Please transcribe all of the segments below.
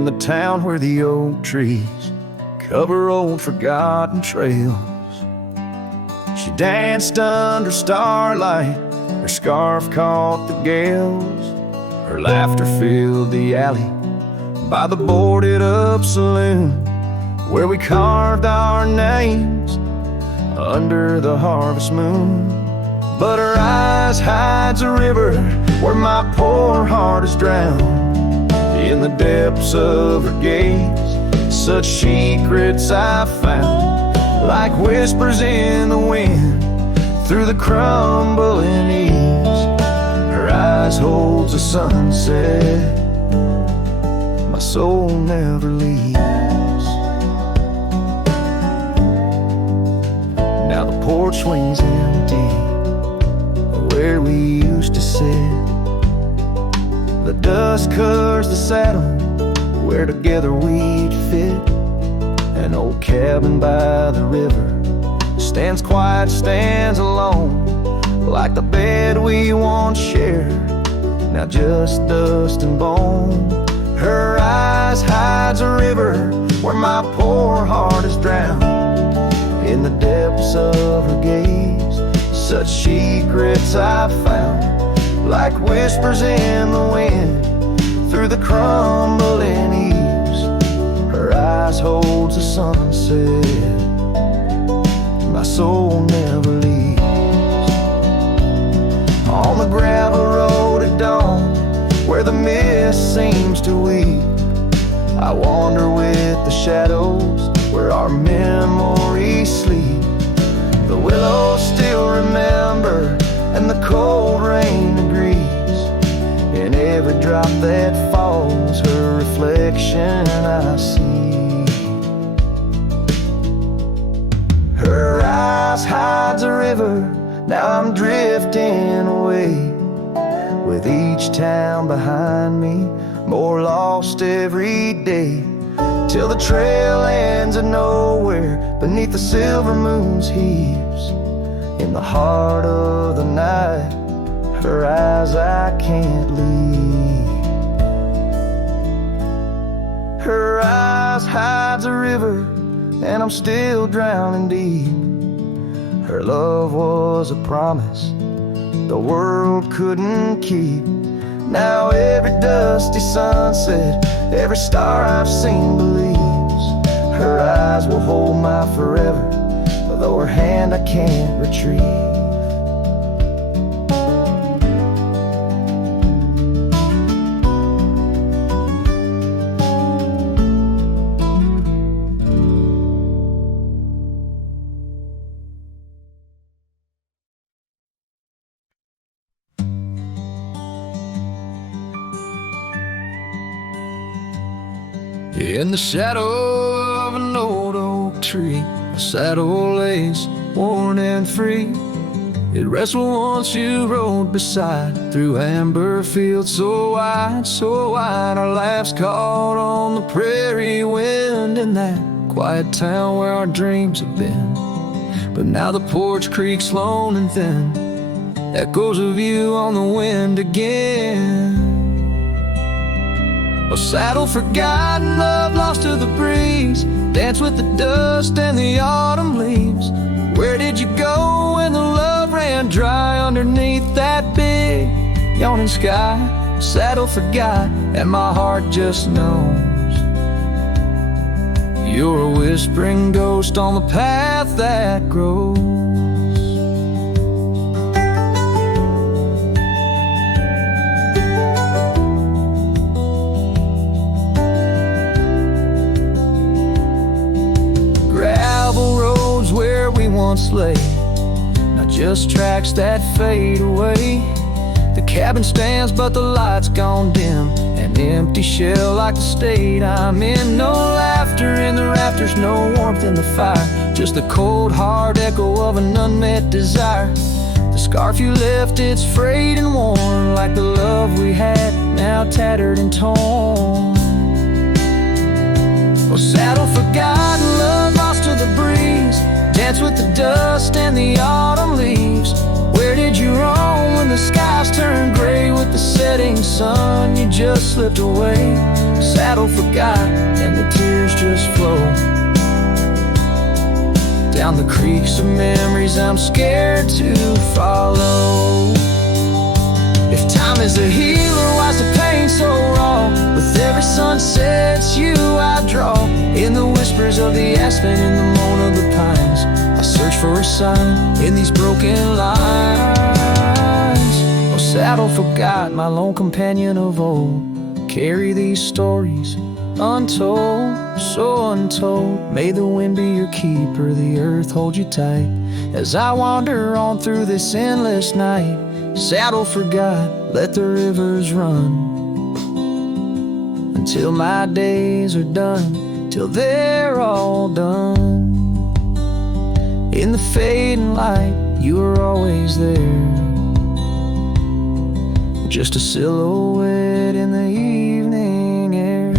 in the town where the oak trees cover old forgotten trails. She danced under starlight, her scarf caught the gales. Her laughter filled the alley by the boarded up saloon, where we carved our names under the harvest moon. But her eyes hides a river where my poor heart is drowned. In the depths of her gaze, such secrets I found, like whispers in the wind through the crumbling eaves. Her eyes holds a sunset my soul never leaves. Now the porch swings empty where we used to sit. The dust covers the saddle where together we'd fit. An old cabin by the river stands quiet, stands alone, like the bed we once shared, now just dust and bone. Her eyes hides a river where my poor heart is drowned. In the depths of her gaze, such secrets I found, like whispers in the wind through the crumbling eaves. Her eyes holds the sunset my soul never leaves. On the gravel road at dawn, where the mist seems to weep, I wander with the shadows where our memories sleep. The willows still remember, and the cold rain agrees. In every drop that falls, her reflection I see. Her eyes hides a river, now I'm drifting away, with each town behind me, more lost every day, till the trail ends at nowhere beneath the silver moon's heaves. In the heart of the night, her eyes I can't leave. Her eyes hides a river, and I'm still drowning deep. Her love was a promise the world couldn't keep. Now every dusty sunset, every star I've seen believes her eyes will hold my forever, though her hand I can't retrieve. In the shadow of an old oak tree, a saddle lays worn and free. It rests where once you rode beside, through amber fields so wide. Our laughs caught on the prairie wind in that quiet town where our dreams have been. But now the porch creaks lone and thin, echoes of you on the wind again. A saddle forgotten, love lost to the breeze, dance with the dust and the autumn leaves. Where did you go when the love ran dry underneath that big yawning sky? A saddle forgot, and my heart just knows you're a whispering ghost on the path that grows. Where we once lay, not just tracks that fade away. The cabin stands but the light's gone dim, an empty shell like the state I'm in. No laughter in the rafters, no warmth in the fire, just the cold hard echo of an unmet desire. The scarf you left, it's frayed and worn, like the love we had, now tattered and torn. Oh, saddle forgotten, love lost to the breeze, dance with the dust and the autumn leaves. Where did you roam when the skies turned gray with the setting sun? You just slipped away. saddle forgot, and the tears just flow down the creeks of memories I'm scared to follow. If time is a healer, why's the pain so raw? With every sunset, it's you I draw. In the whispers of the aspen, in the moan of the pines, I search for a sign in these broken lines. Oh, saddle forgot, my lone companion of old, carry these stories untold, so untold. May the wind be your keeper, the earth hold you tight, as I wander on through this endless night. Saddle forgot, let the rivers run until my days are done, till they're all done. In the fading light, you were always there, just a silhouette in the evening air.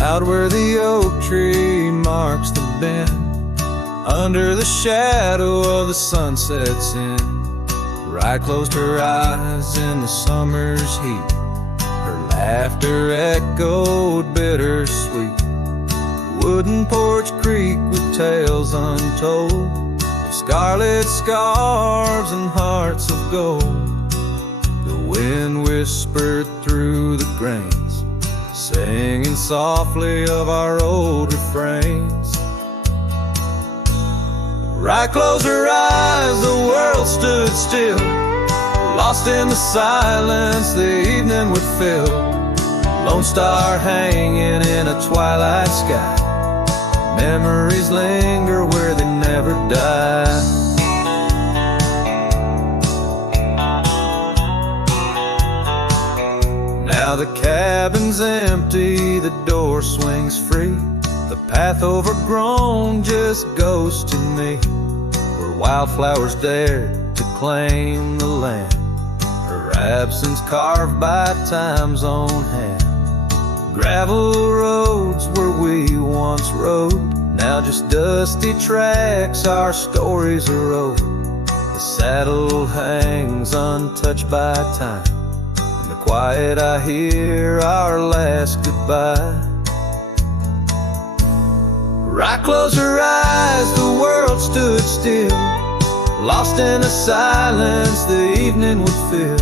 Out where the oak tree marks the bend, under the shadow of the sunset's end, Bryan closed her eyes in the summer's heat. Her laughter echoed bittersweet. Wooden porch creek with tales untold, scarlet scarves and hearts of gold. The wind whispered through the grains, singing softly of our old refrains. Bryan closed her eyes, the world stood still, lost in the silence the evening would fill. Lone star hanging in a twilight sky, memories linger where they never die. Now the cabin's empty, the door swings free, the path overgrown just goes to me, where wildflowers dared to claim the land, her absence carved by time's own hand. Gravel roads where we once rode, now just dusty tracks, our stories erode. The saddle hangs untouched by time, in the quiet I hear our last goodbye. Bryan closed her eyes, the world stood still, lost in the silence the evening would fill.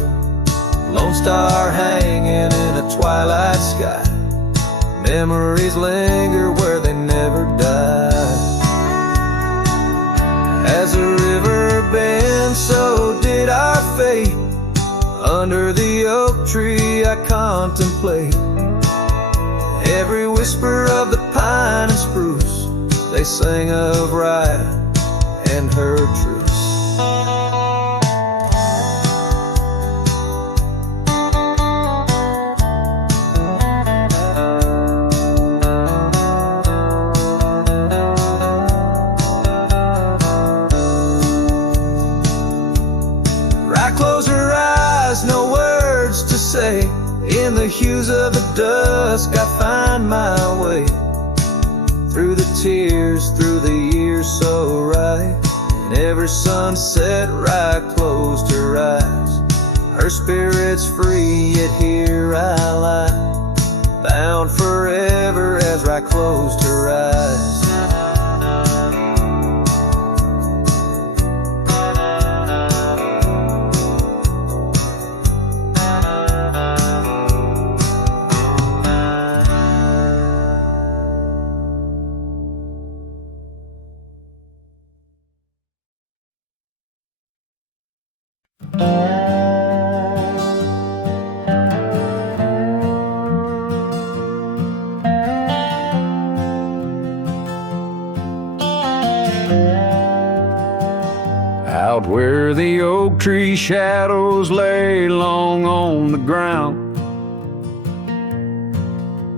Lone star hanging in a twilight sky, memories linger where they never die. As the river bends, so did our fate. Under the oak tree I contemplate every whisper of the pine and spruce. They sang of Bryan and her truce. Close her eyes, no words to say. In the hues of the dusk I find my way, through the tears, through the years so right. And every sunset Bryan closed her eyes, her spirit's free, yet here I lie, bound forever as Bryan closed her eyes. out where the oak tree shadows lay long on the ground.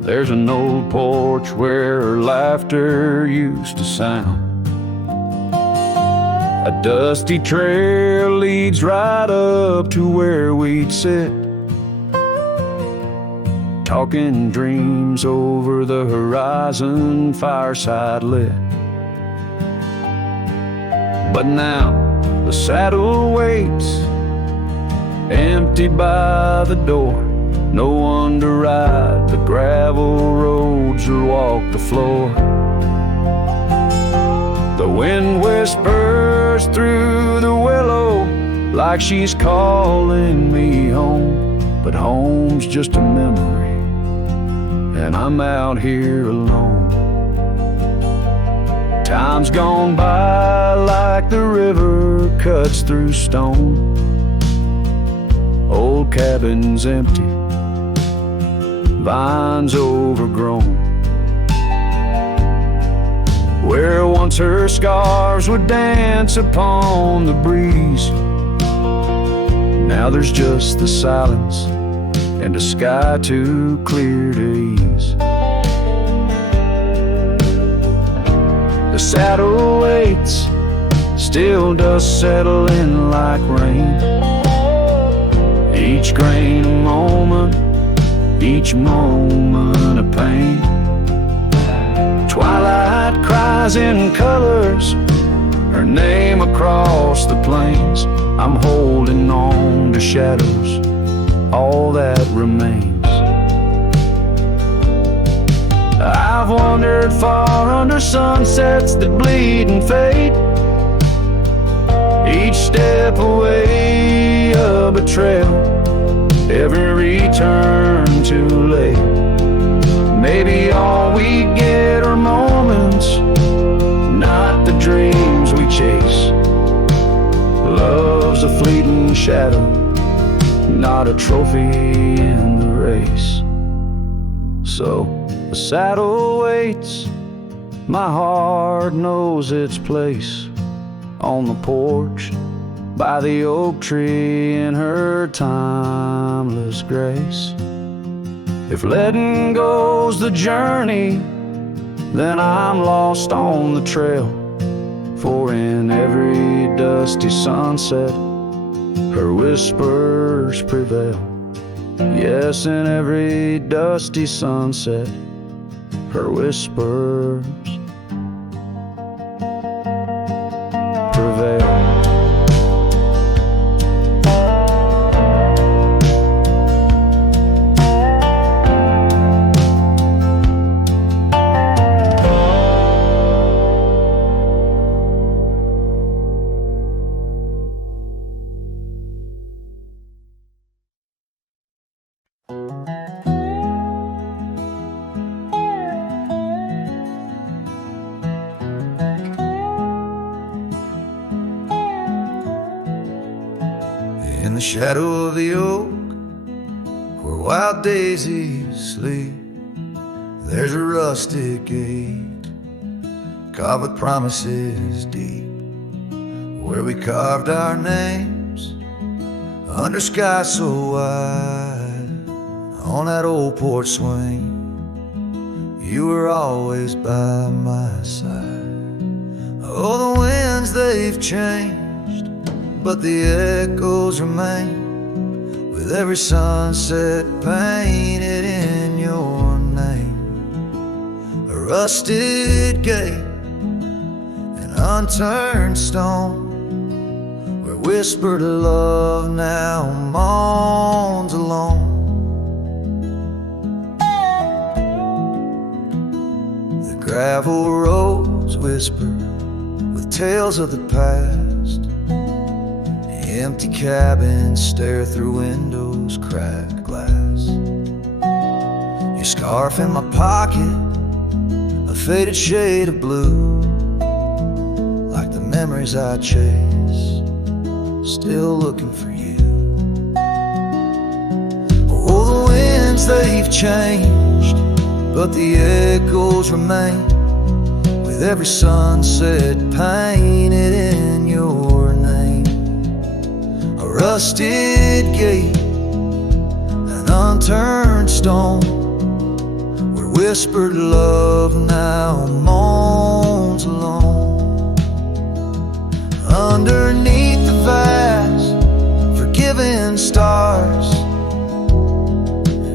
There's an old porch where laughter used to sound. A dusty trail leads right up to where we'd sit, talking dreams over the horizon, fireside lit. But now the saddle waits, empty by the door. No one to ride the gravel roads or walk the floor. The wind whispers through the willow like she's calling me home. But home's just a memory, and I'm out here alone. Time's gone by like the river cuts through stone. Old cabin's empty, vines overgrown. Where once her scarves would dance upon the breeze, now there's just the silence and a sky too clear to ease. The saddle waits, still dust settle in like rain. Each grain a moment, each moment a pain. Twilight cries in colors, her name across the plains. I'm holding on to shadows, all that remains. I've wandered far under sunsets that bleed and fade. Each step away a betrayal, every return too late. Maybe all we get are moments, not the dreams we chase. Love's a fleeting shadow, not a trophy in the race. So the saddle waits, my heart knows its place on the porch by the oak tree in her timeless grace. If letting go's the journey, then I'm lost on the trail. For in every dusty sunset, her whispers prevail. Yes, in every dusty sunset, her whispers prevail. In the shadow of the oak, where wild daisies sleep, there's a rustic gate, carved with promises deep, where we carved our names under sky so wide. On that old porch swing, you were always by my side. Oh, the winds, they've changed, but the echoes remain, with every sunset painted in your name. A rusted gate, an unturned stone, where whispered love now moans alone. The gravel roads whisper with tales of the past. Empty cabins stare through windows, cracked glass. Your scarf in my pocket, a faded shade of blue, like the memories I chase, still looking for you. Oh, the winds, they've changed, but the echoes remain, with every sunset painted in your name. rusted gate, an unturned stone, where whispered love now moans alone. Underneath the vast, forgiving stars,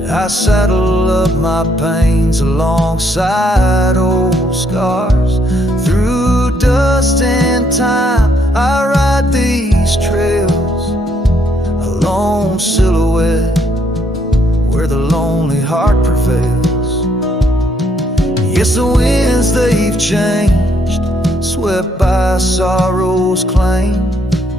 I saddle up my pains alongside old scars. Through dust and time, I ride these trails, a lone silhouette where the lonely heart prevails. Yes, the winds, they've changed, swept by sorrow's claim.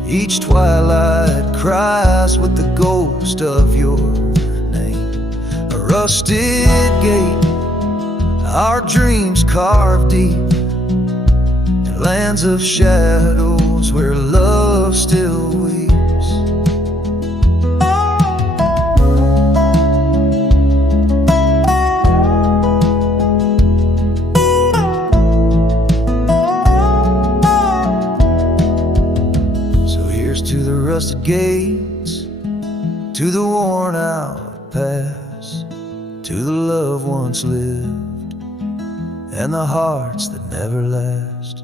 Each twilight cries with the ghost of your name. A rusted gate, our dreams carved deep, in lands of shadows where love still weeps. So here's to the rusted gates, to the worn out past, to the love once lived, and the hearts that never last.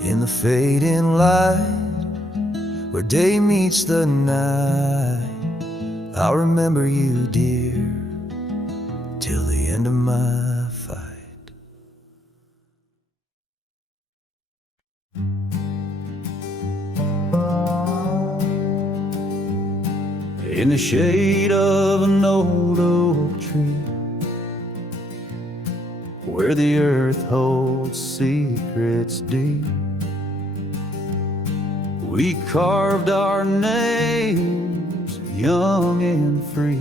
In the fading light, where day meets the night, I'll remember you, dear, till the end of my fight. In the shade of an old oak tree, where the earth holds secrets deep, we carved our names, young and free,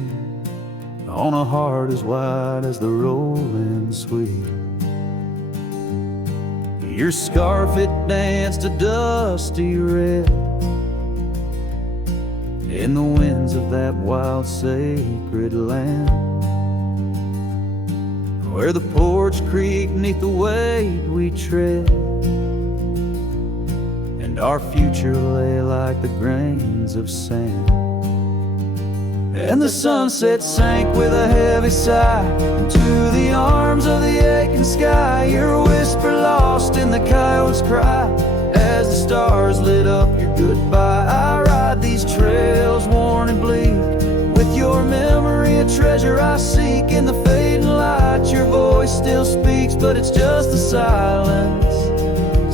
on a heart as wide as the rolling sweet. Your scarf, it danced a dusty red in the winds of that wild sacred land, where the porch creaked neath the weight we tread, and our future lay like the grains of sand. And the sunset sank with a heavy sigh into the arms of the aching sky. Your whisper lost in the coyote's cry as the stars lit up your goodbye. I ride these trails worn and bleak, with your memory a treasure I seek. In the fading light your voice still speaks, but it's just the silence,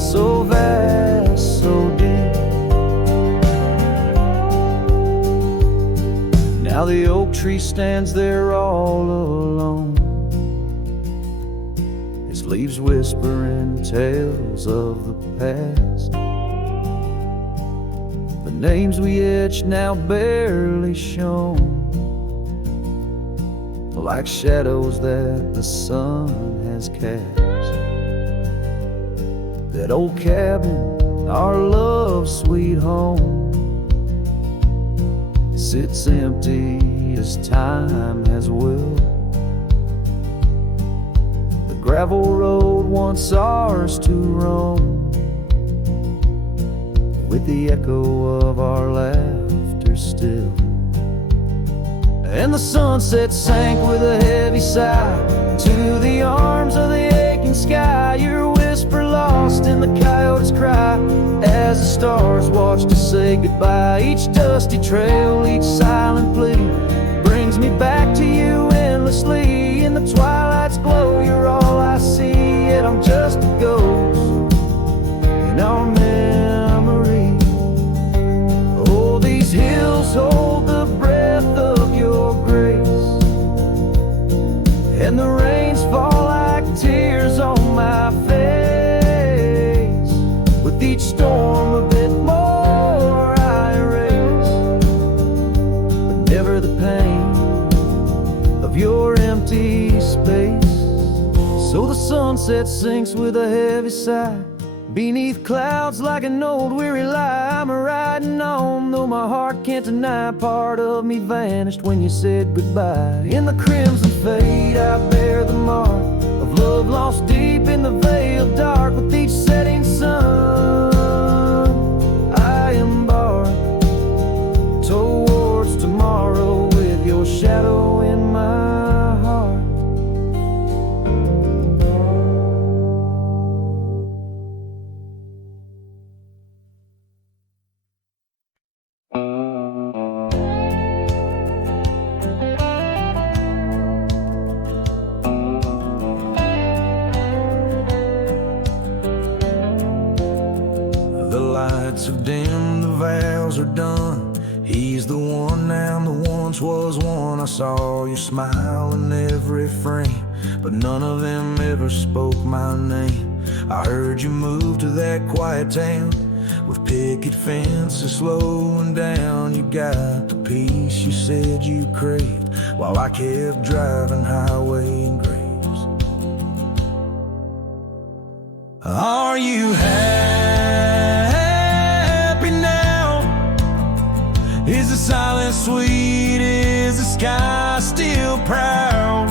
so vast, so deep. Now the oak tree stands there all alone, its leaves whispering tales of the past. The names we etched now barely shown, like shadows that the sun has cast. That old cabin, our love's sweet home, sits empty as time has willed. The gravel road once ours to roam, with the echo of our laughter still. And the sunset sank with a heavy sigh to the arms of the aching sky. Your whisper lost in the coyote's cry as the stars watched us say goodbye. Each dusty trail, each silent plea brings me back to you endlessly. In the twilight's glow, you're all I see, yet I'm just a ghost in our memory. Oh, these hills hold the breath of your grace, and the rains fall like tears on my face. With each storm a bit more I erase, but never the pain of your empty space. So the sunset sinks with a heavy sigh beneath clouds like an old weary lie. I'm riding on, though my heart can't deny part of me vanished when you said goodbye. In the crimson fade I bear the mark of love lost deep in the veil dark. With each setting sun I embark lights are dim, the vows are done. He's the one now, the once was one. I saw your smile in every frame, but none of them ever spoke my name. I heard you move to that quiet town with picket fences slowing down. You got the peace you said you craved, while I kept driving highway graves. Are you happy now? Is the silence sweet? Is the sky still proud?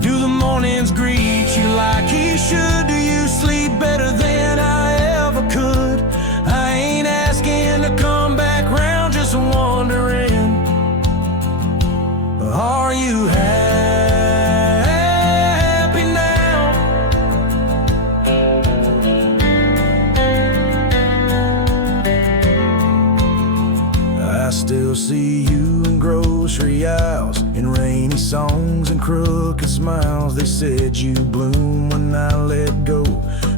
Do the mornings greet you like he should? Do you sleep better than I ever could? I ain't asking to come back round, just wondering. Are you happy now? I still see you in grocery aisles, in rainy songs and crooked smiles. They said you bloom when I let go,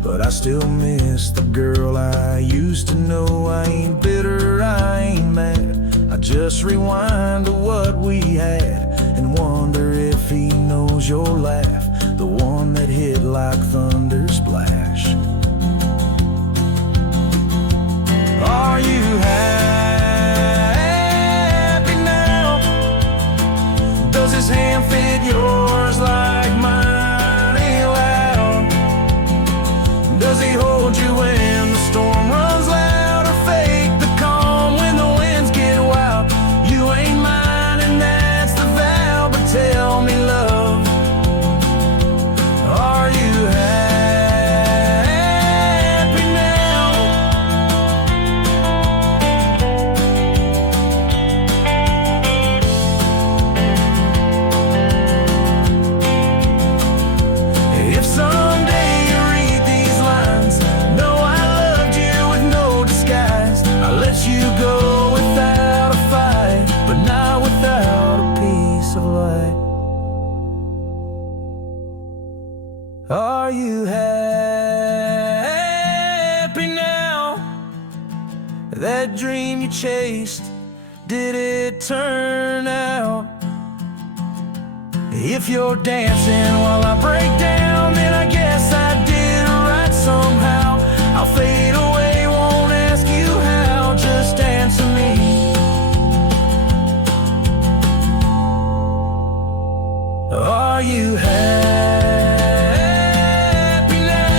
but I still miss the girl I used to know. I ain't bitter, I ain't mad. I just rewind to what we had and wonder if he knows your laugh, the one that hit like thunder splash. Are you happy now? Does his hand fit yours like mine ain't loud? Does he hold you when the storm runs loud, or fake the calm when the winds get wild? You ain't mine and that's the vow, but tell me, love, are you happy now? If someday you read these lines, know I loved you with no disguise. I let you go without a fight, but not without a piece of light. Are you happy now? That dream you chased, did it turn out? If you're dancing while I break down, then I guess I did right somehow. I'll fade away, won't ask you how, just answer me. Are you happy now?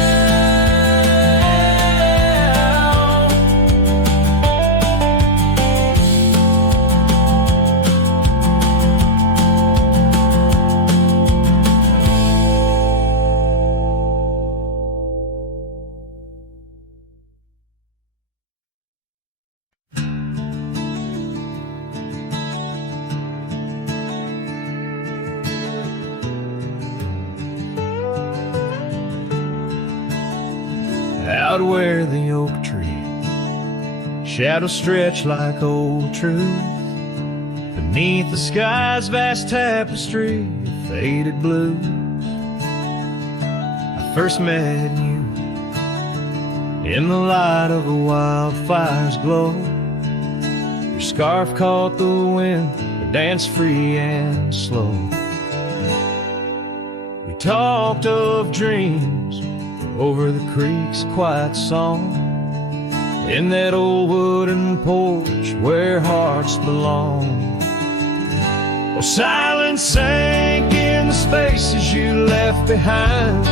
Out where the oak tree shadows stretch like old truth, beneath the sky's vast tapestry of faded blue, I first met you in the light of a wildfire's glow. Your scarf caught the wind, but danced free and slow. We talked of dreams over the creek's quiet song, in that old wooden porch where hearts belong. Well, silence sank in the spaces you left behind,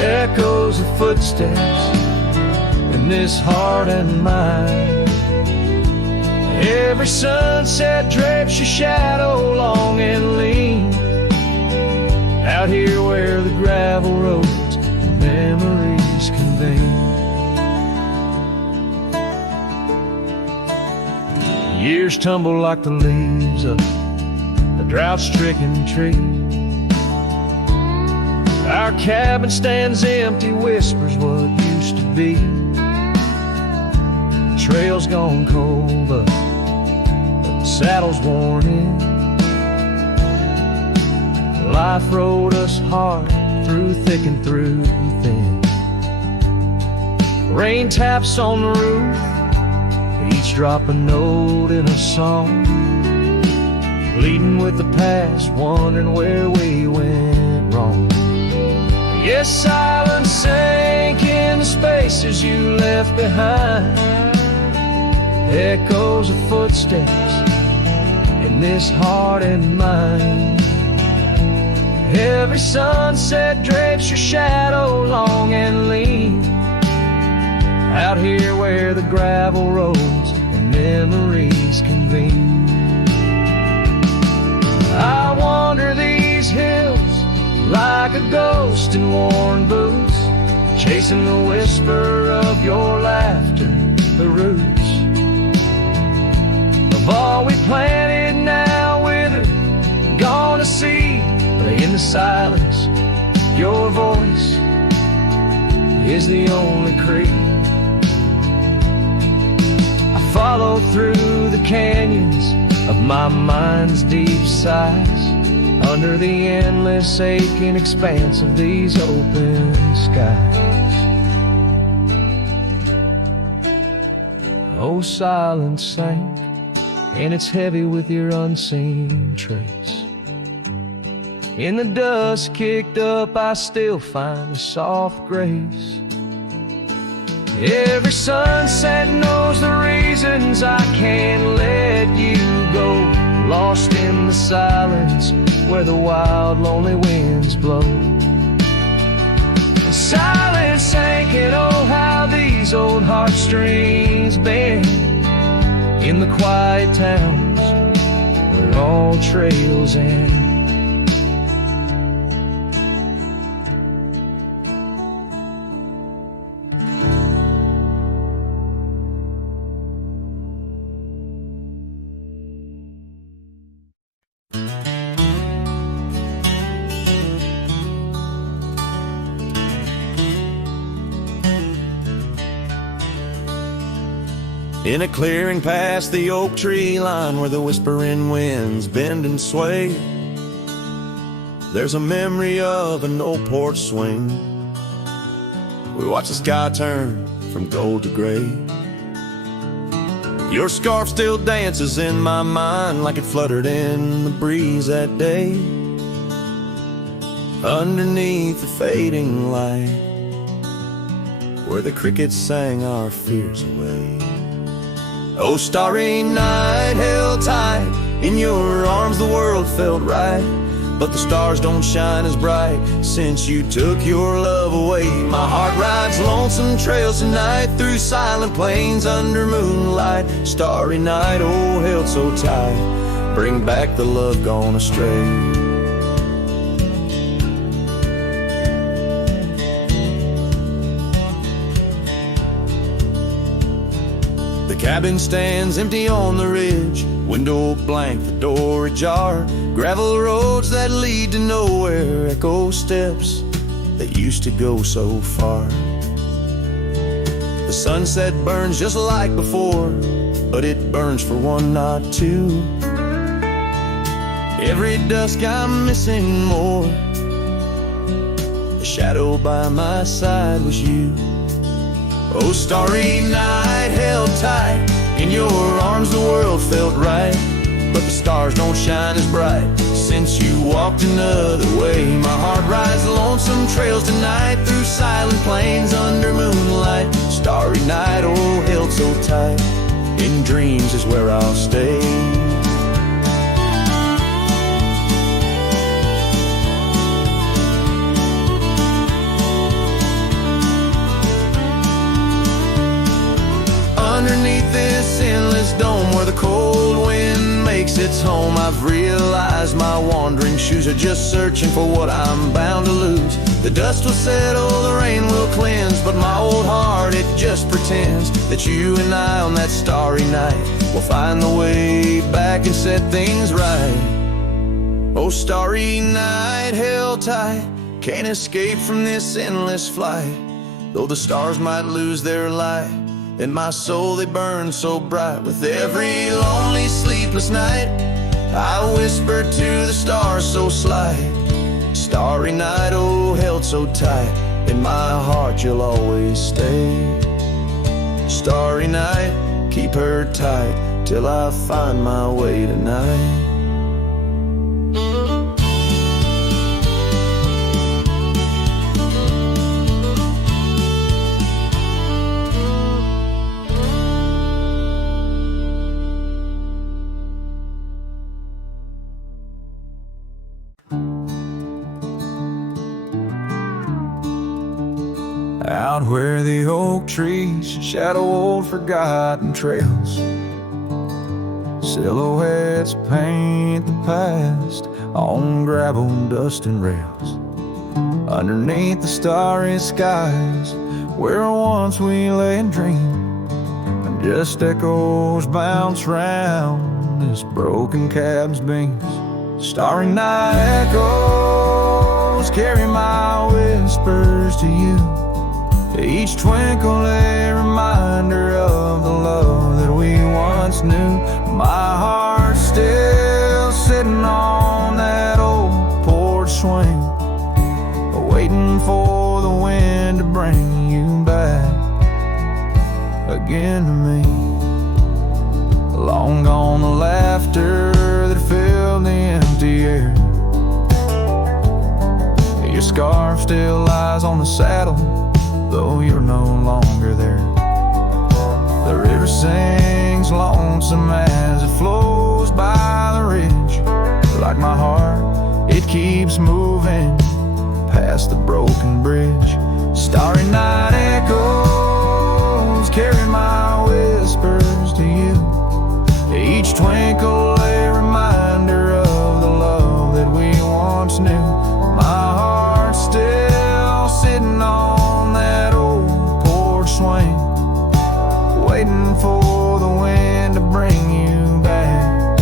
echoes of footsteps in this heart and mind. Every sunset drapes your shadow long and lean, out here where the gravel roads memories convene. Years tumble like the leaves of a drought-stricken tree. Our cabin stands empty, whispers what used to be. The trail's gone cold, but the saddle's worn in. Life rode us hard through thick and through thin. Rain taps on the roof, each drop a note in a song, pleading with the past, wondering where we went wrong. Yes, silence sank in the spaces you left behind, echoes of footsteps in this heart and mind. Every sunset drapes your shadow long and lean, out here where the gravel roads and memories convene. I wander these hills like a ghost in worn boots, chasing the whisper of your laughter, the roots of all we planted now withered, gone to seed. But in the silence, your voice is the only creed. Follow through the canyons of my mind's deep sighs, under the endless aching expanse of these open skies. Oh, silence sank, and it's heavy with your unseen trace. In the dust kicked up, I still find a soft grace. Every sunset knows the reasons I can't let you go, lost in the silence where the wild, lonely winds blow. And silence sank, and oh, how these old heartstrings bend in the quiet towns where all trails end. In a clearing past the oak tree line where the whispering winds bend and sway, there's a memory of an old porch swing. We watch the sky turn from gold to gray. Your scarf still dances in my mind like it fluttered in the breeze that day, underneath the fading light where the crickets sang our fears away. Oh, starry night, held tight in your arms, the world felt right, but the stars don't shine as bright since you took your love away. My heart rides lonesome trails tonight through silent plains under moonlight. Starry night, oh, held so tight, bring back the love gone astray. The cabin stands empty on the ridge, window blank, the door ajar. Gravel roads that lead to nowhere, echo steps that used to go so far. The sunset burns just like before, but it burns for one, not two. Every dusk I'm missing more. The shadow by my side was you. Oh, starry night, held tight in your arms, the world felt right, but the stars don't shine as bright since you walked another way. My heart rides lonesome trails tonight through silent plains under moonlight. Starry night, oh, held so tight, in dreams is where I'll stay. Underneath this endless dome where the cold wind makes its home, I've realized my wandering shoes are just searching for what I'm bound to lose. The dust will settle, the rain will cleanse, but my old heart, it just pretends that you and I on that starry night will find the way back and set things right. Oh, starry night, held tight, can't escape from this endless flight. Though the stars might lose their light, in my soul they burn so bright. With every lonely sleepless night, I whisper to the stars so slight. Starry night, oh, held so tight, in my heart you'll always stay. Starry night, keep her tight till I find my way tonight. Out where the oak trees shadow old forgotten trails, silhouettes paint the past on gravel, dust and rails. Underneath the starry skies where once we lay and dreamed, and just echoes bounce round this broken cab's beams. Starry night echoes carry my whispers to you, each twinkle a reminder of the love that we once knew. My heart's still sitting on that old porch swing, waiting for the wind to bring you back again to me. Long gone the laughter that filled the empty air. Your scarf still lies on the saddle, though you're no longer there. The river sings lonesome as it flows by the ridge. Like my heart, it keeps moving past the broken bridge. Starry night echoes carry my whispers to you, each twinkle a reminder of the love that we once knew. My heart's still sitting on that old porch swing, waiting for the wind to bring you back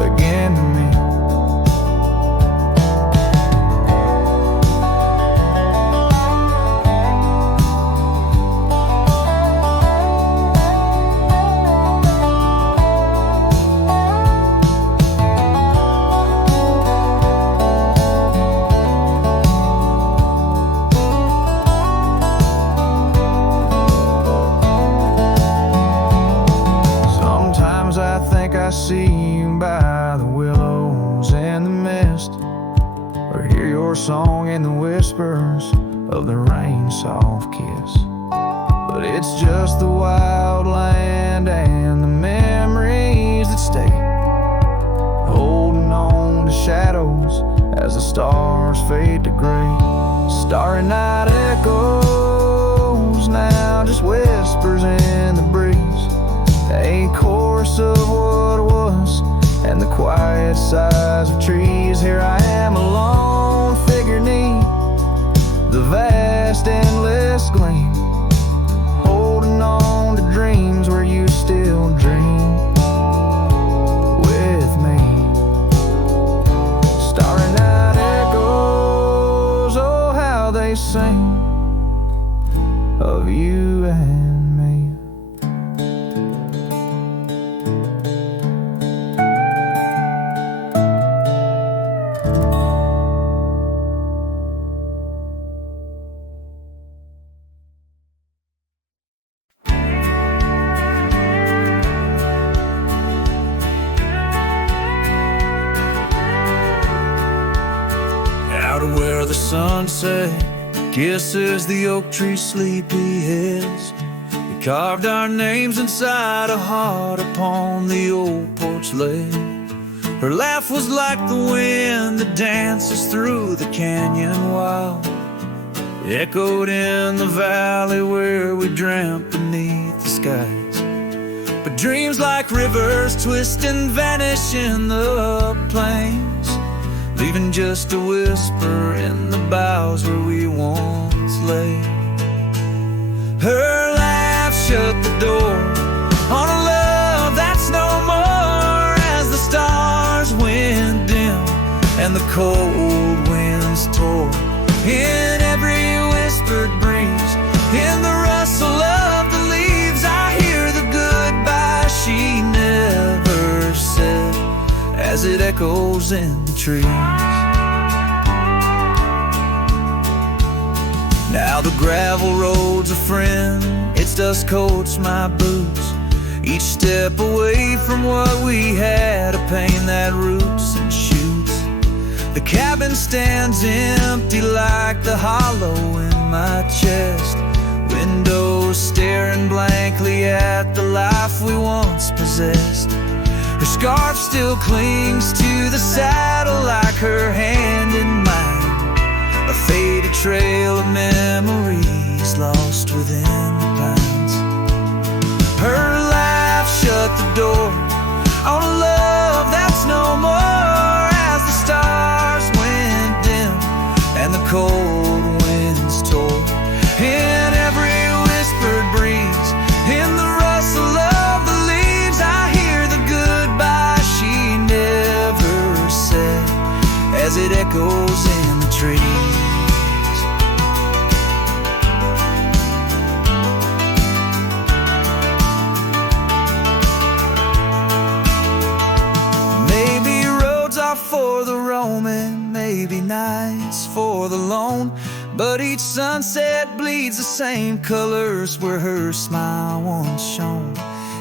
again to me. I see you by the willows and the mist, or hear your song in the whispers of the rain's soft kiss. But it's just the wild land and the memories that stay, holding on to shadows as the stars fade to gray. Starry night echoes now, just whispers in the breeze, a chorus of what was and the quiet sighs of trees. Here I am, a lone figure neath the vast endless gleam, holding on to dreams where you still dream with me. Starry night echoes, oh how they sing of you and the sunset kisses the oak tree sleepy heads. We carved our names inside a heart upon the old porch ledge. Her laugh was like the wind that dances through the canyon wild, echoed in the valley where we dreamt beneath the skies. But dreams like rivers twist and vanish in the plains, leaving just a whisper in the boughs where we once lay. Her laugh shut the door on a love that's no more, as the stars went dim and the cold winds tore in every whispered breeze. In the rustle of the leaves I hear the goodbye she never said as it echoes in the trees. Now the gravel road's a friend, its dust coats my boots, each step away from what we had, a pain that roots and shoots. The cabin stands empty like the hollow in my chest, windows staring blankly at the life we once possessed. Her scarf still clings to the saddle like her hand in mine, a faded trail of memories lost within the pines. Her laugh shut the door on a love that's no more, as the stars went dim and the cold winds tore. In every whispered breeze, in the rustle of the leaves, I hear the goodbye she never said as it echoes in the trees. Maybe roads are for the roaming, maybe nights for the lone, but each sunset bleeds the same colors where her smile once shone.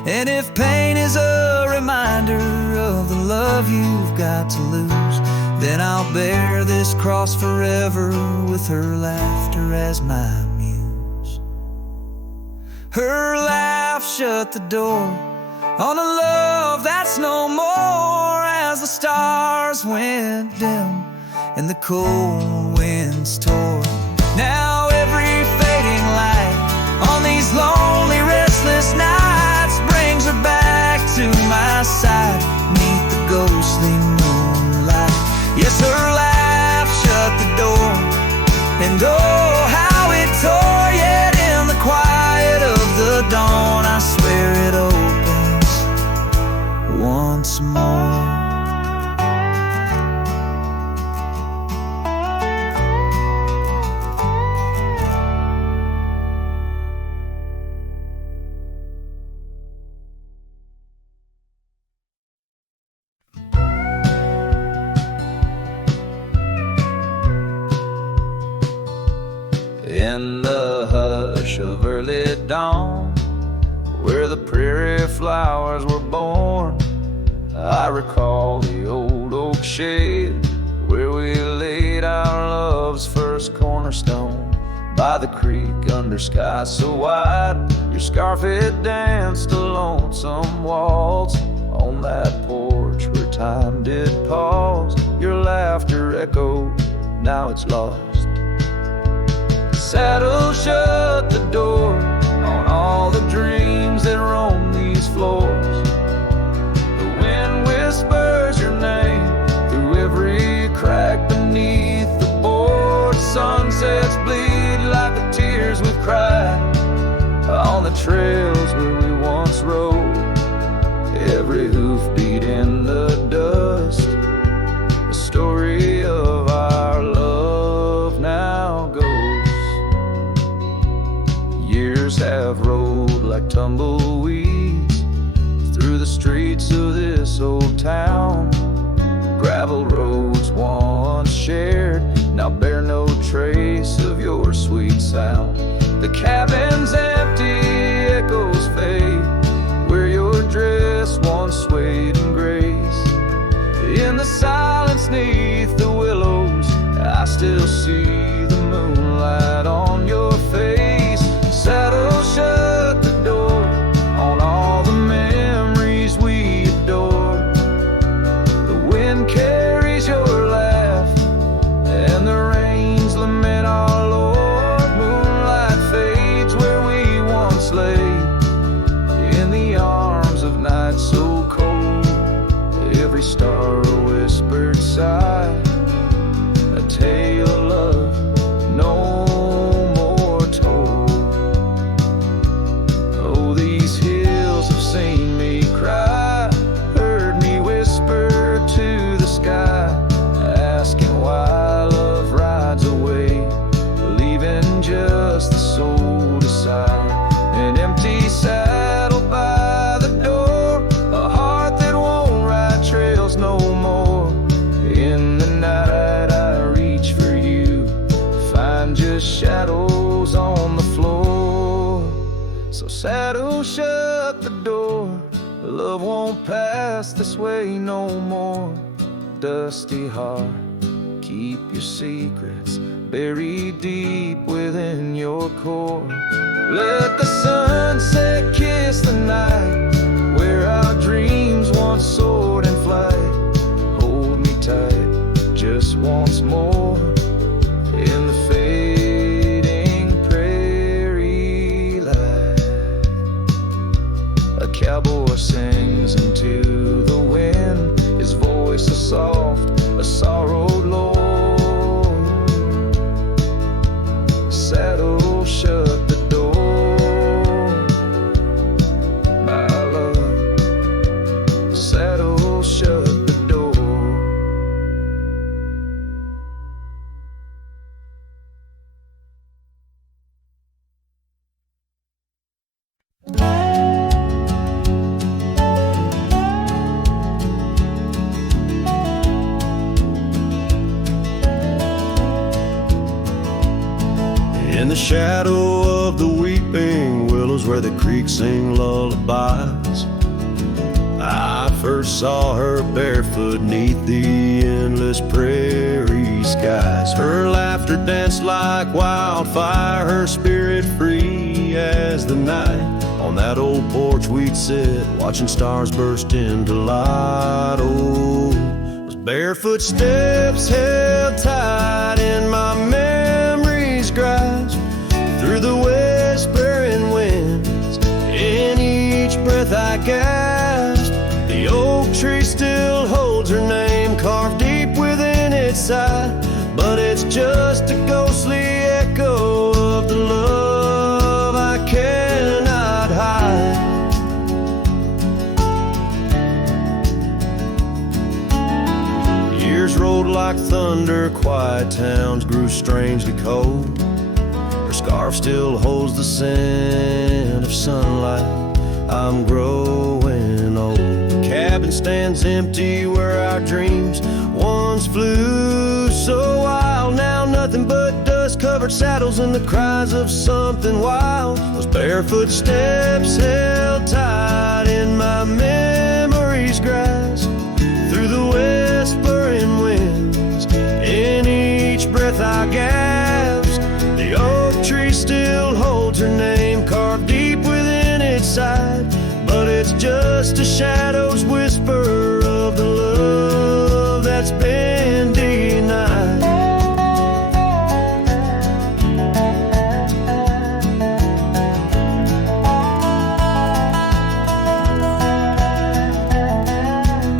And if pain is a reminder of the love you've got to lose, then I'll bear this cross forever with her laughter as my muse. Her laugh shut the door on a love that's no more, as the stars went dim and the cold winds tore. Now every fading light on these lonely, restless nights brings her back to my side, neath the ghostly moonlight. Yes, her laugh shut the door, and oh, how it tore. Yet in the quiet of the dawn, I swear it opens once more. In the hush of early dawn, where the prairie flowers were born, I recall the old oak shed where we laid our love's first cornerstone. By the creek under skies so wide, your scarf had danced a lonesome waltz on that porch where time did pause. Your laughter echoed, now it's lost. Saddle shut the door on all the dreams that roam these floors. The wind whispers your name through every crack beneath the board. Sunsets bleed like the tears we've cried on the trails where we once rode. Every hoof beat in the dust, the story of our love now goes. Years have rolled like tumbleweeds through the streets of this old town. Gravel roads once shared now bear no trace of your sweet sound. The cabin's empty, echoes fade where your dress once swayed in grace. In the silence neath the willows, I still see the moonlight on your face. Saddle shut the door on all the memories we adore. The wind carries your laugh and the rains lament our Lord. Moonlight fades where shadows on the floor. So saddle shut the door, love won't pass this way no more. Dusty heart, keep your secrets buried deep within your core. Let the sunset kiss the night where our dreams once soared in flight. Hold me tight just once more in the fading prairie light. A cowboy sings into the wind, his voice is soft, a sorrowed lord. Saddle shut the door, my love. Saddle shut the door. In the shadow of the weeping willows where the creek sing lullabies, I first saw her barefoot neath the endless prairie skies. Her laughter danced like wildfire, her spirit free as the night. On that old porch we'd sit, watching stars burst into light. Oh, those barefoot steps held tight in my memory's grasp. Through the whispering winds, in each breath I gasp. The oak tree still holds her name carved deep within its side, but it's just a ghostly echo of the love I cannot hide. Years rolled like thunder, quiet towns grew strangely cold. Scarf still holds the scent of sunlight. I'm growing old. The cabin stands empty where our dreams once flew so wild. Now nothing but dust-covered saddles and the cries of something wild. Those barefoot steps held tight in my memory's grasp. Through the whispering winds, in each breath I gasp. The oak tree still holds her name carved deep within its side, but it's just a shadow's whisper of the love that's been denied.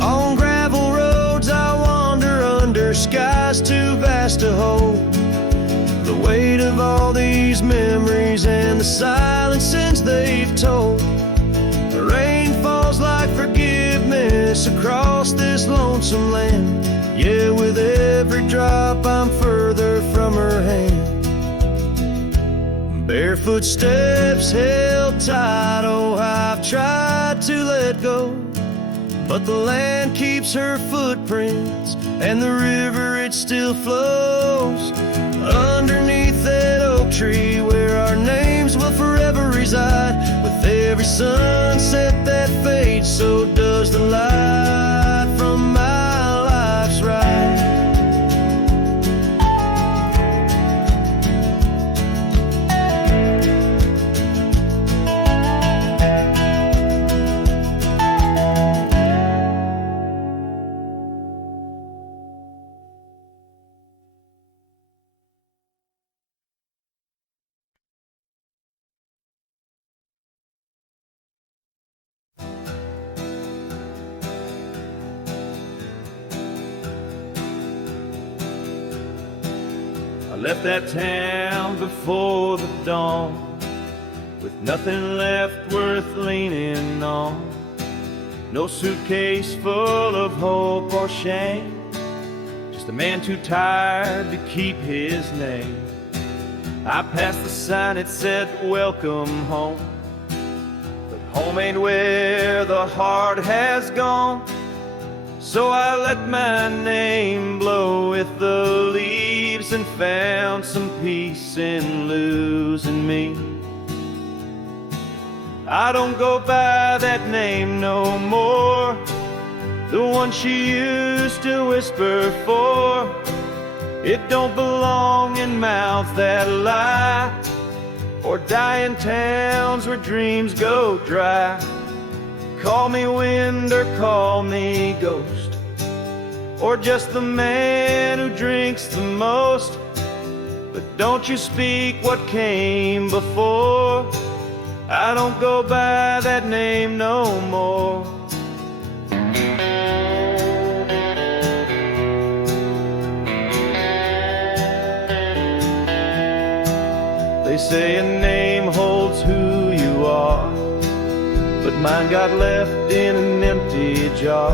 On gravel roads I wander under skies too vast to hold. The weight of all these memories and the silent sins they've told. The rain falls like forgiveness across this lonesome land. Yeah, with every drop I'm further from her hand. Barefoot steps held tight, oh I've tried to let go, but the land keeps her footprints and the river it still flows. Underneath that oak tree where our names will forever reside. With every sunset that fades, so does the light from my life's ride. I left that town before the dawn, with nothing left worth leaning on. No suitcase full of hope or shame, just a man too tired to keep his name. I passed the sign, it said, "Welcome home." But home ain't where the heart has gone. So I let my name blow with the leaves leaves and found some peace in losing me. I don't go by that name no more, the one she used to whisper for. It don't belong in mouths that lie, or die in towns where dreams go dry. Call me wind or call me ghost, or just the man who drinks the most. But don't you speak what came before. I don't go by that name no more. They say a name holds who you are, but mine got left in an empty jar.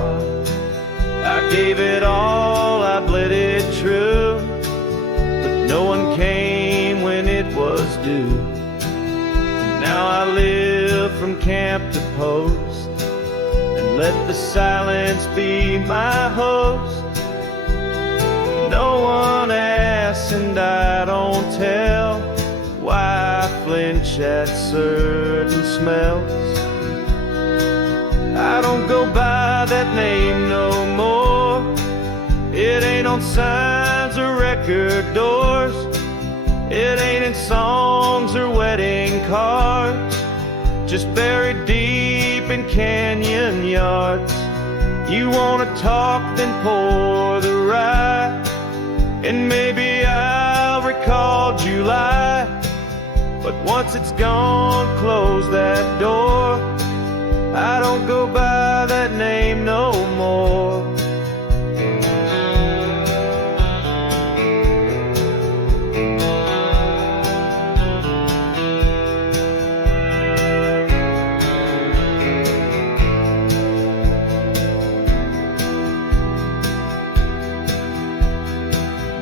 I gave it all, I bled it true, but no one came when it was due. Now I live from camp to post, and let the silence be my host. No one asks and I don't tell why I flinch at certain smells. I don't go by that name no more. It ain't on signs or record doors. It ain't in songs or wedding cards, just buried deep in canyon yards. You wanna talk, then pour the rye, and maybe I'll recall July. But once it's gone, close that door. I don't go by that name no more.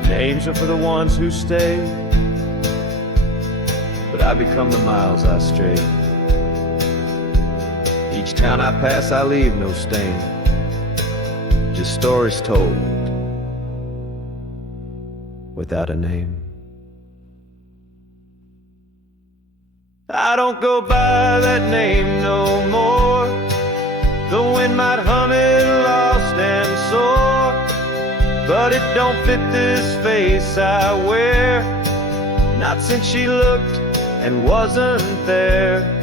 Names are for the ones who stay, but I become the miles I stray. Each town I pass I leave no stain, just stories told without a name. I don't go by that name no more. The wind might hum it lost and sore, but it don't fit this face I wear, not since she looked and wasn't there.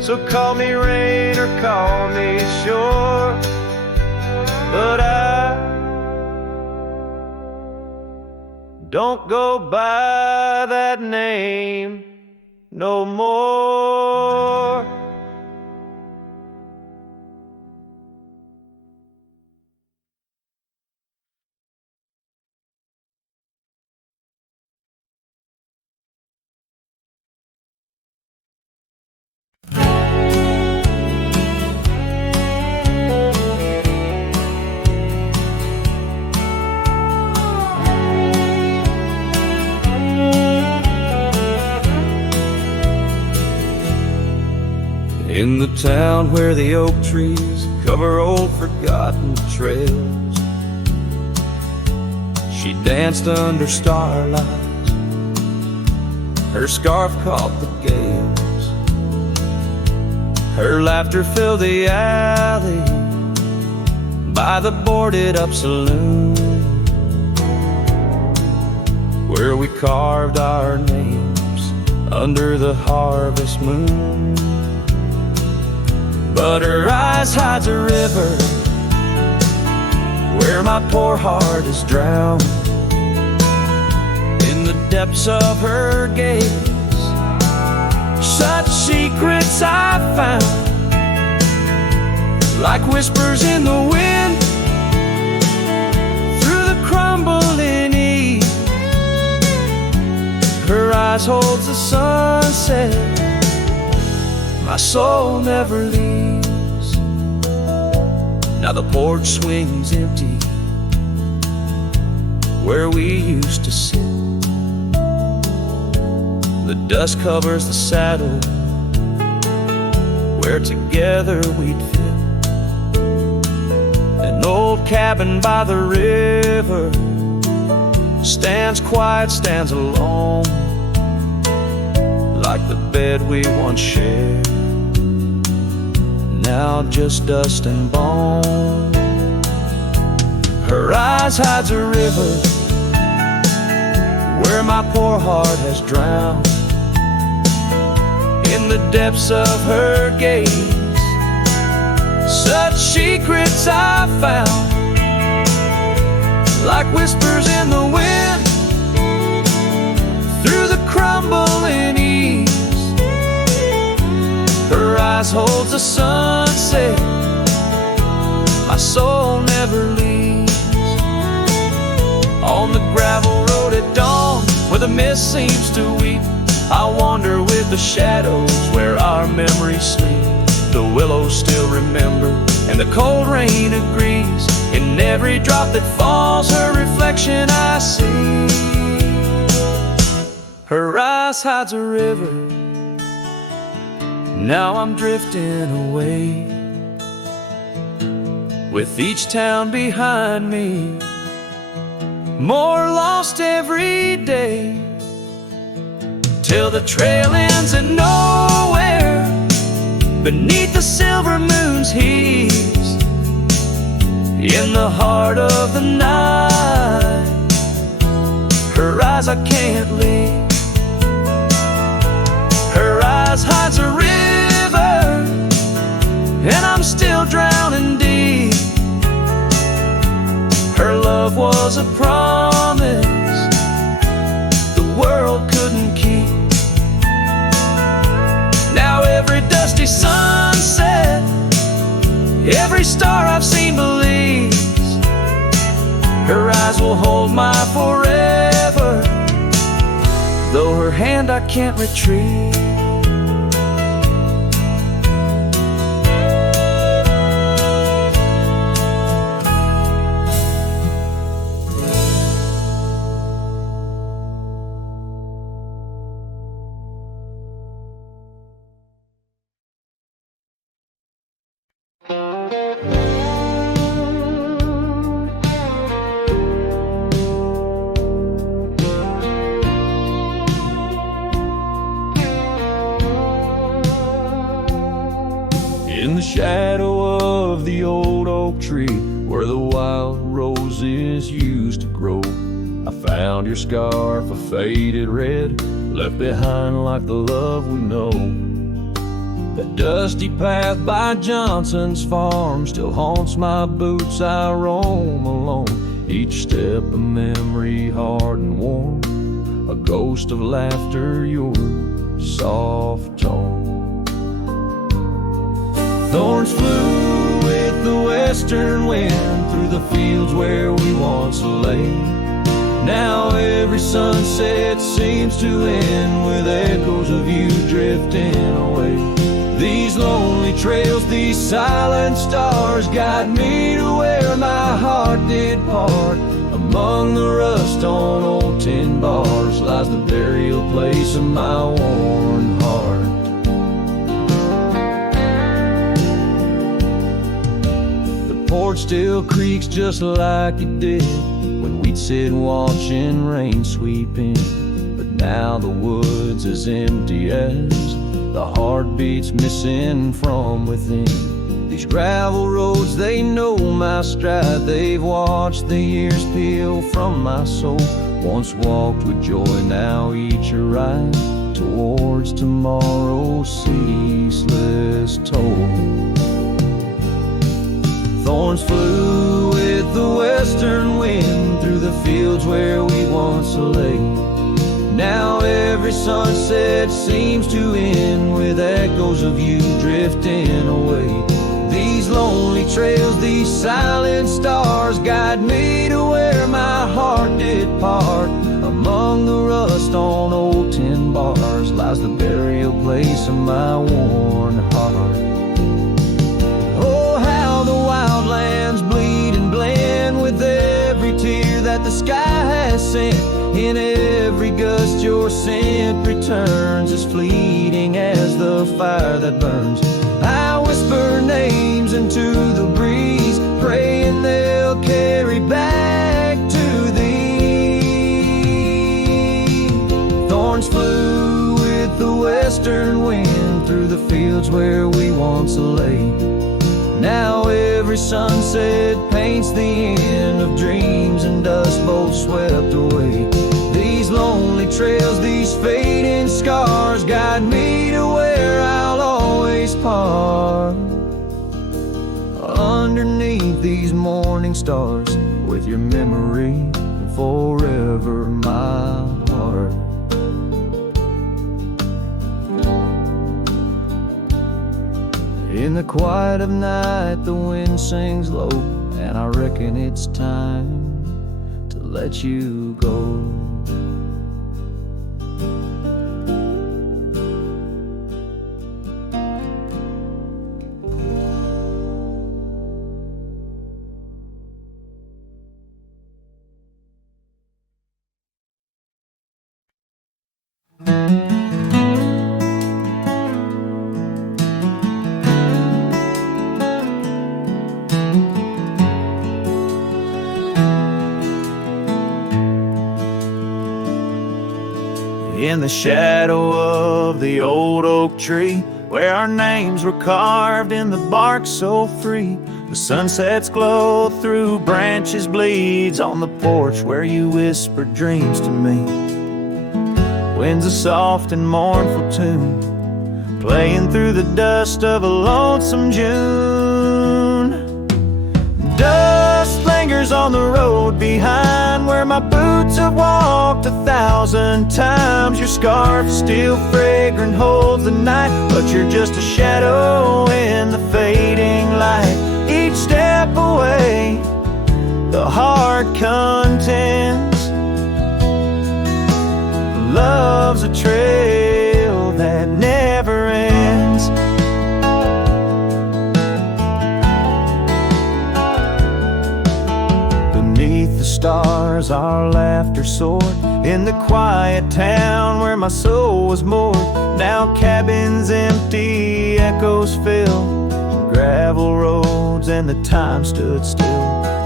So call me rain or call me shore, but I don't go by that name no more. In the town where the oak trees cover old forgotten trails, she danced under starlight, her scarf caught the gales. Her laughter filled the alley by the boarded up saloon, where we carved our names under the harvest moon. But her eyes hides a river where my poor heart is drowned. In the depths of her gaze, such secrets I found, like whispers in the wind through the crumbling eve. Her eyes holds the sunset, my soul never leaves. Now the porch swings empty where we used to sit. The dust covers the saddle where together we'd fit. An old cabin by the river stands quiet, stands alone, like the bed we once shared, now just dust and bone. Her eyes hides a river where my poor heart has drowned. In the depths of her gaze, such secrets I found, like whispers in the wind, through the crumbling eaves. Her eyes holds the sunset, my soul never leaves. On the gravel road at dawn, where the mist seems to weep, I wander with the shadows where our memories sleep. The willows still remember, and the cold rain agrees. In every drop that falls, her reflection I see. Her eyes hides a river, now I'm drifting away, with each town behind me, more lost every day, till the trail ends at nowhere, beneath the silver moon's heaves. In the heart of the night, her eyes I can't leave. Her eyes hides a river, and I'm still drowning deep. Her love was a promise the world couldn't keep. Now every dusty sunset, every star I've seen believes her eyes will hold my forever, though her hand I can't retrieve. In the shadow of the old oak tree, where the wild roses used to grow, I found your scarf, a faded red, left behind like the love we know. That dusty path by Johnson's farm still haunts my boots, I roam alone. Each step a memory hard and warm, a ghost of laughter, your soft tone. Thorns flew with the western wind through the fields where we once lay. Now every sunset seems to end with echoes of you drifting away. These lonely trails, these silent stars, guide me to where my heart did part. Among the rust on old tin bars lies the burial place of my worn heart. Porch still creaks just like it did when we'd sit watching rain sweep in. But now the wood's as empty as the heartbeats missing from within. These gravel roads, they know my stride, they've watched the years peel from my soul. Once walked with joy, now each a ride towards tomorrow's ceaseless toll. Thorns flew with the western wind through the fields where we once lay. Now every sunset seems to end with echoes of you drifting away. These lonely trails, these silent stars, guide me to where my heart did part. Among the rust on old tin bars lies the burial place of my worn heart. Wildlands bleed and blend with every tear that the sky has sent. In every gust your scent returns, as fleeting as the fire that burns. I whisper names into the breeze, praying they'll carry back to thee. western wind through the fields where we once lay. Now every sunset paints the end of dreams and dust both swept away. These lonely trails, these fading scars guide me to where I'll always part. Underneath these morning stars, with your memory forever my heart. In the quiet of night, the wind sings low, and I reckon it's time to let you go. In the shadow of the old oak tree, where our names were carved in the bark so free, the sunset's glow through branches bleeds on the porch where you whispered dreams to me. Wind's a soft and mournful tune, playing through the dust of a lonesome June. Dust lingers on the road behind where my boots have walked 1,000 times. Your scarf still fragrant holds the night, but you're just a shadow in the fading light. Each step away, the heart contends. Love's a trail that never ends. Beneath the stars, our laughter soared in the quiet town where my soul was moored. Now cabins empty, echoes fill gravel roads, and the time stood still.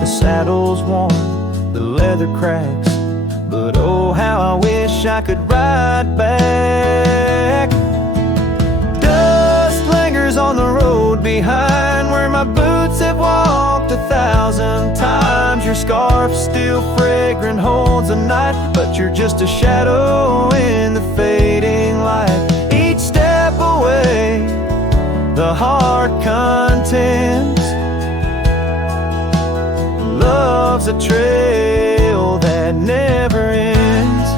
The saddle's worn, the leather cracks, but oh how I wish I could ride back. Dust lingers on the road behind where my boots have walked 1,000 times. Your scarf still fragrant holds the night, but you're just a shadow in the fading light. Each step away, the heart contends. Love's a trail that never ends.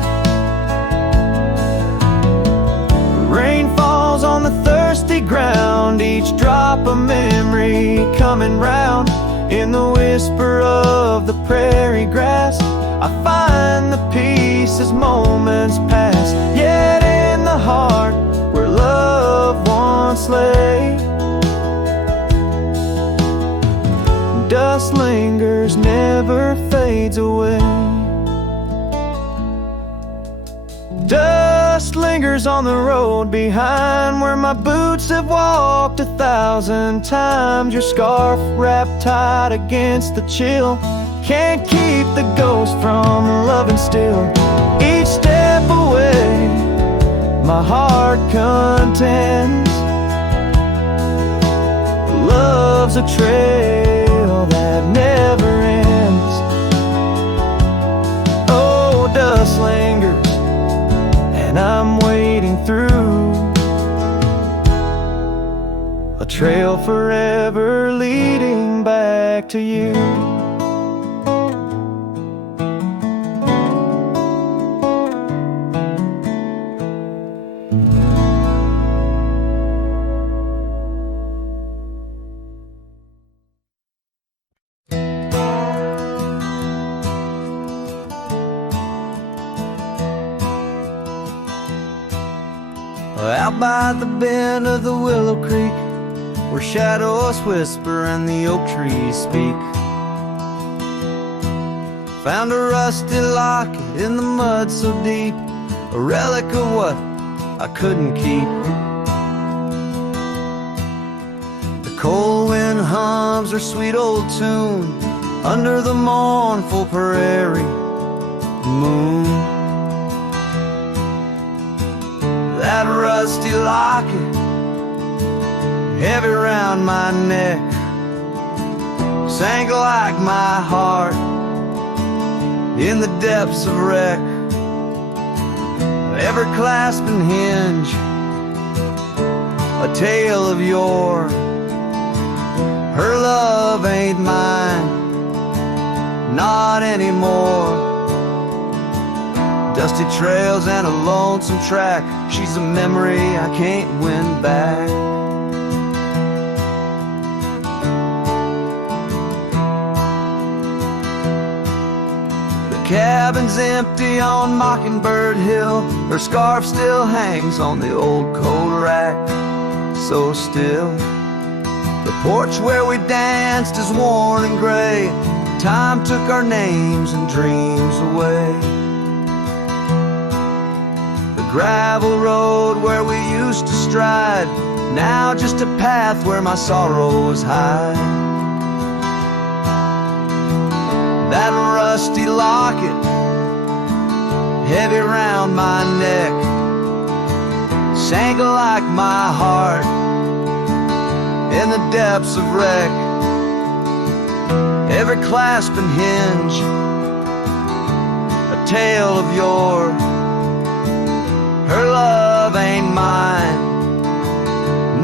Rain falls on the thirsty ground, each drop a memory coming round. In the whisper of the prairie grass, I find the peace as moments pass. Yet in the heart where love once lay, dust lingers, never fades away. Dust lingers on the road behind where my boots have walked 1,000 times. Your scarf wrapped tight against the chill can't keep the ghost from loving still. Each step away, my heart contends. Love's a trail that never ends. Oh, dust lingers, and I'm wading through a trail forever leading back to you. Out by the bend of the Willow Creek, where shadows whisper and the oak trees speak, found a rusty locket in the mud so deep, a relic of what I couldn't keep. The cold wind hums her sweet old tune under the mournful prairie moon. That rusty locket, heavy round my neck, sank like my heart in the depths of wreck. Ever clasping hinge, a tale of yore. Her love ain't mine, not anymore. Dusty trails and a lonesome track, she's a memory I can't win back. The cabin's empty on Mockingbird Hill, her scarf still hangs on the old coat rack, so still. The porch where we danced is worn and gray, time took our names and dreams away. Gravel road where we used to stride, now just a path where my sorrows hide. That rusty locket, heavy round my neck, sank like my heart in the depths of wreck. Every clasp and hinge, a tale of yore. Her love ain't mine,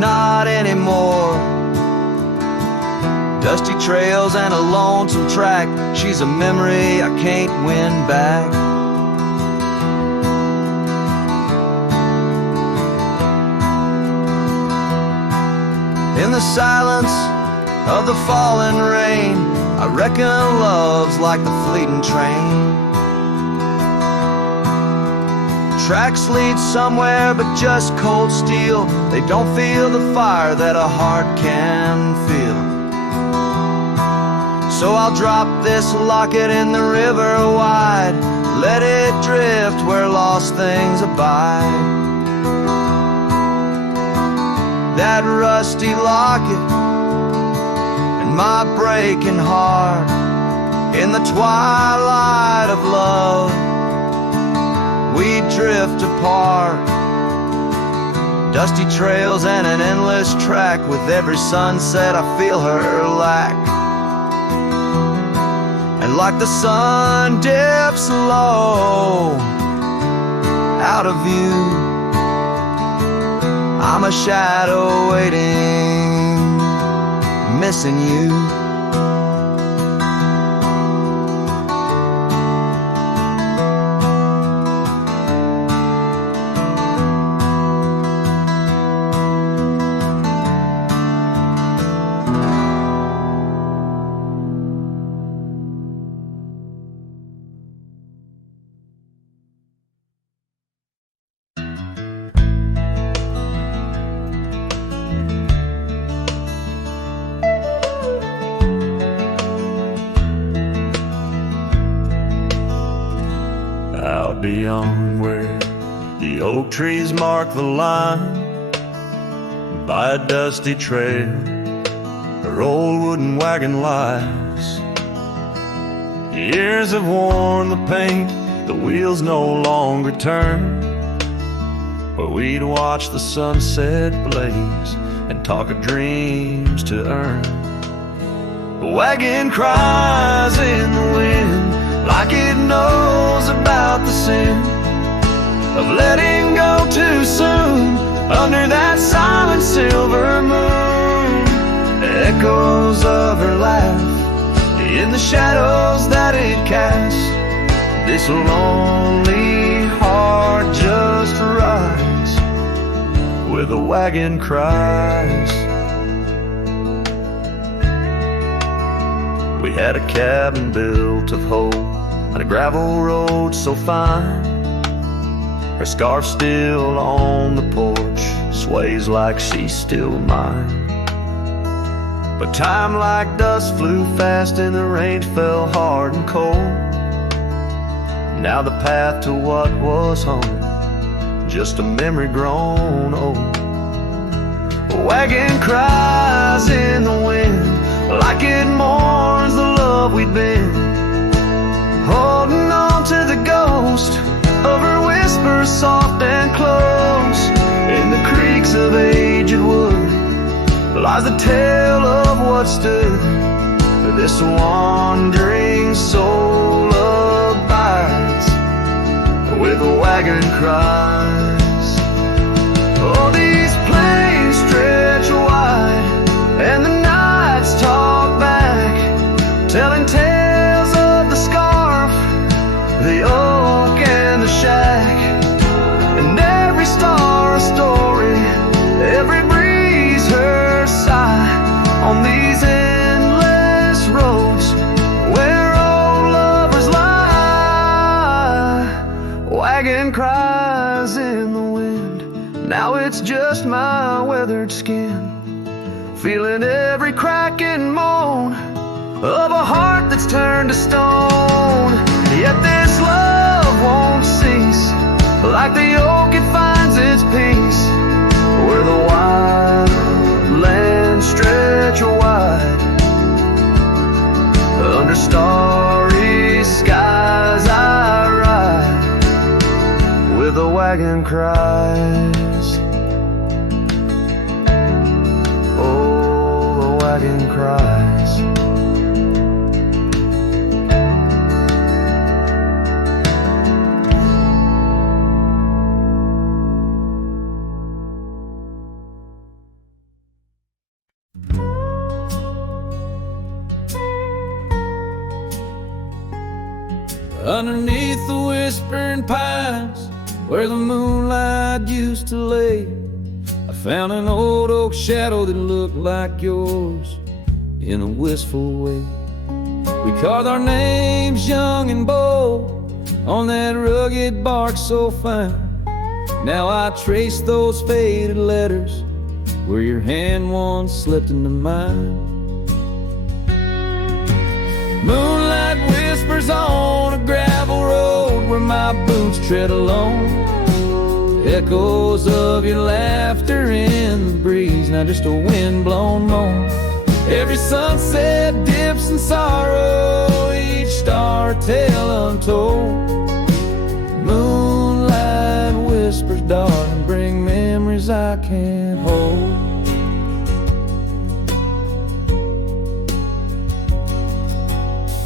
not anymore. Dusty trails and a lonesome track, she's a memory I can't win back. In the silence of the falling rain, I reckon love's like the fleeting train. Tracks lead somewhere but just cold steel, they don't feel the fire that a heart can feel. So I'll drop this locket in the river wide, let it drift where lost things abide. That rusty locket and my breaking heart, in the twilight of love we drift apart. Dusty trails and an endless track, with every sunset I feel her lack. And like the sun dips low out of view, I'm a shadow waiting, missing you. Beyond where the oak trees mark the line, by a dusty trail her old wooden wagon lies. Years have worn the paint, the wheels no longer turn, where we'd watch the sunset blaze and talk of dreams to earn. The wagon cries in the wind like it knows about the sin of letting go too soon under that silent silver moon. Echoes of her laugh in the shadows that it casts. This lonely heart just rides where the wagon cries. We had a cabin built of hope and a gravel road so fine. Her scarf still on the porch sways like she's still mine. But time like dust flew fast and the rain fell hard and cold. Now the path to what was home, just a memory grown old. A wagon cries in the wind like it mourns the love we'd been, holding on to the ghost of her whisper whispers soft and close. In the creaks of aged wood lies the tale of what stood. This wandering soul abides with a wagon cries. Oh, these plains stretch wide and the nights talk back, telling tales of the scarf, the oak and the shack. And every star a story, every breeze her sigh, on these endless roads where old lovers lie. Wagon cries in the wind, now it's just my weathered skin, feeling every crack and moan of a heart that's turned to stone. Yet this love won't cease, like the oak it finds its peace, where the wild lands stretch wide. Under starry skies I ride, with the wagon cries. Oh, the wagon cries. Underneath the whispering pines, where the moonlight used to lay, I found an old oak shadow that looked like yours in a wistful way. We carved our names young and bold on that rugged bark so fine. Now I trace those faded letters where your hand once slipped into mine. Moonlight whispers on a gravel road where my boots tread alone. Echoes of your laughter in the breeze, not just a wind-blown moan. Every sunset dips in sorrow, each star a tale untold. Moonlight whispers, darling, bring memories I can't hold.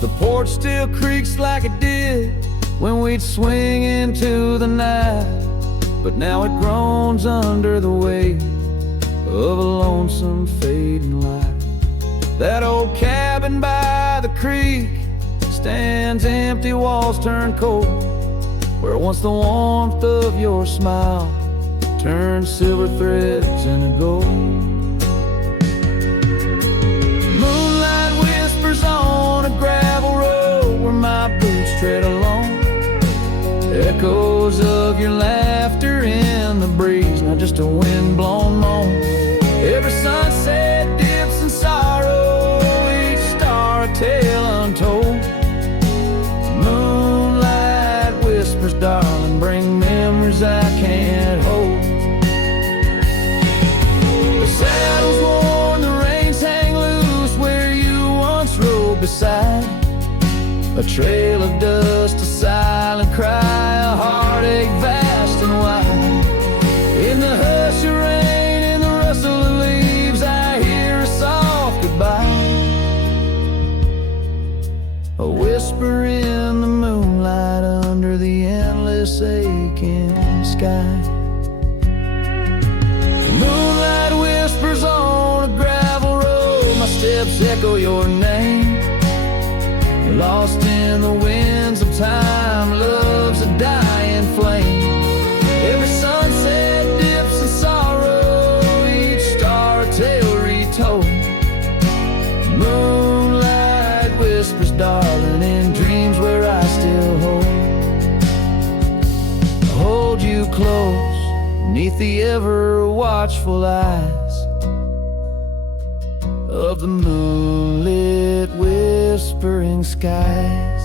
The porch still creaks like it did when we'd swing into the night, but now it groans under the weight of a lonesome fading light. That old cabin by the creek stands empty, walls turn cold, where once the warmth of your smile turned silver threads into gold. Moonlight whispers on a gravel road where my boots tread alone. Echoes of your laughter in the breeze, not just a wind-blown moan. Every sunset dips in sorrow, each star a tale untold. Moonlight whispers, darling, bring memories I can't hold. The saddle's worn, the reins hang loose where you once rode beside. A trail of dust, a silent cry, a heartache vast and wide. In the hush of rain, in the rustle of leaves, I hear a soft goodbye. A whisper in the moonlight under the endless aching sky. Moonlight whispers on a gravel road, my steps echo your name. Lost in the winds of time, love's a dying flame. Every sunset dips in sorrow, each star a tale retold. Moonlight whispers, darling, in dreams where I still hold you close, neath the ever watchful eyes of the moonlit whispering skies.